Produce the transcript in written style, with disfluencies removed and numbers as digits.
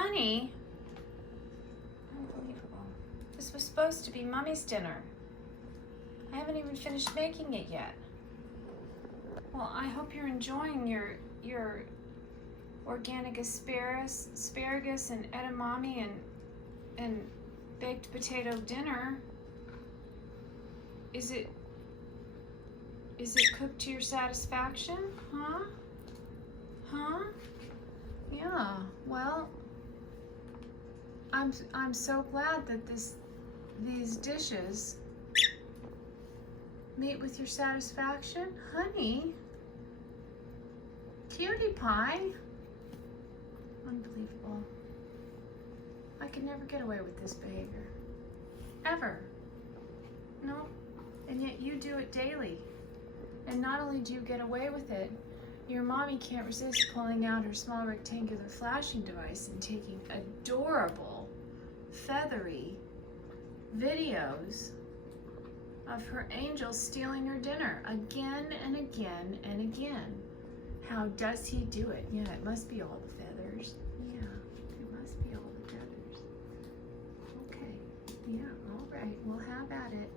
Honey, unbelievable. This was supposed to be Mommy's dinner. I haven't even finished making it yet. Well, I hope you're enjoying your organic asparagus and edamame and baked potato dinner. Is it cooked to your satisfaction? Huh? Huh? Yeah. Well, I'm so glad that these dishes meet with your satisfaction, honey. Cutie pie. Unbelievable. I could never get away with this behavior. Ever. No. And yet you do it daily. And not only do you get away with it, your mommy can't resist pulling out her small rectangular flashing device and taking adorable, feathery videos of her angel stealing her dinner again and again and again. How does he do it? Yeah, it must be all the feathers. Yeah, it must be all the feathers. Okay, yeah, all right, we'll have at it.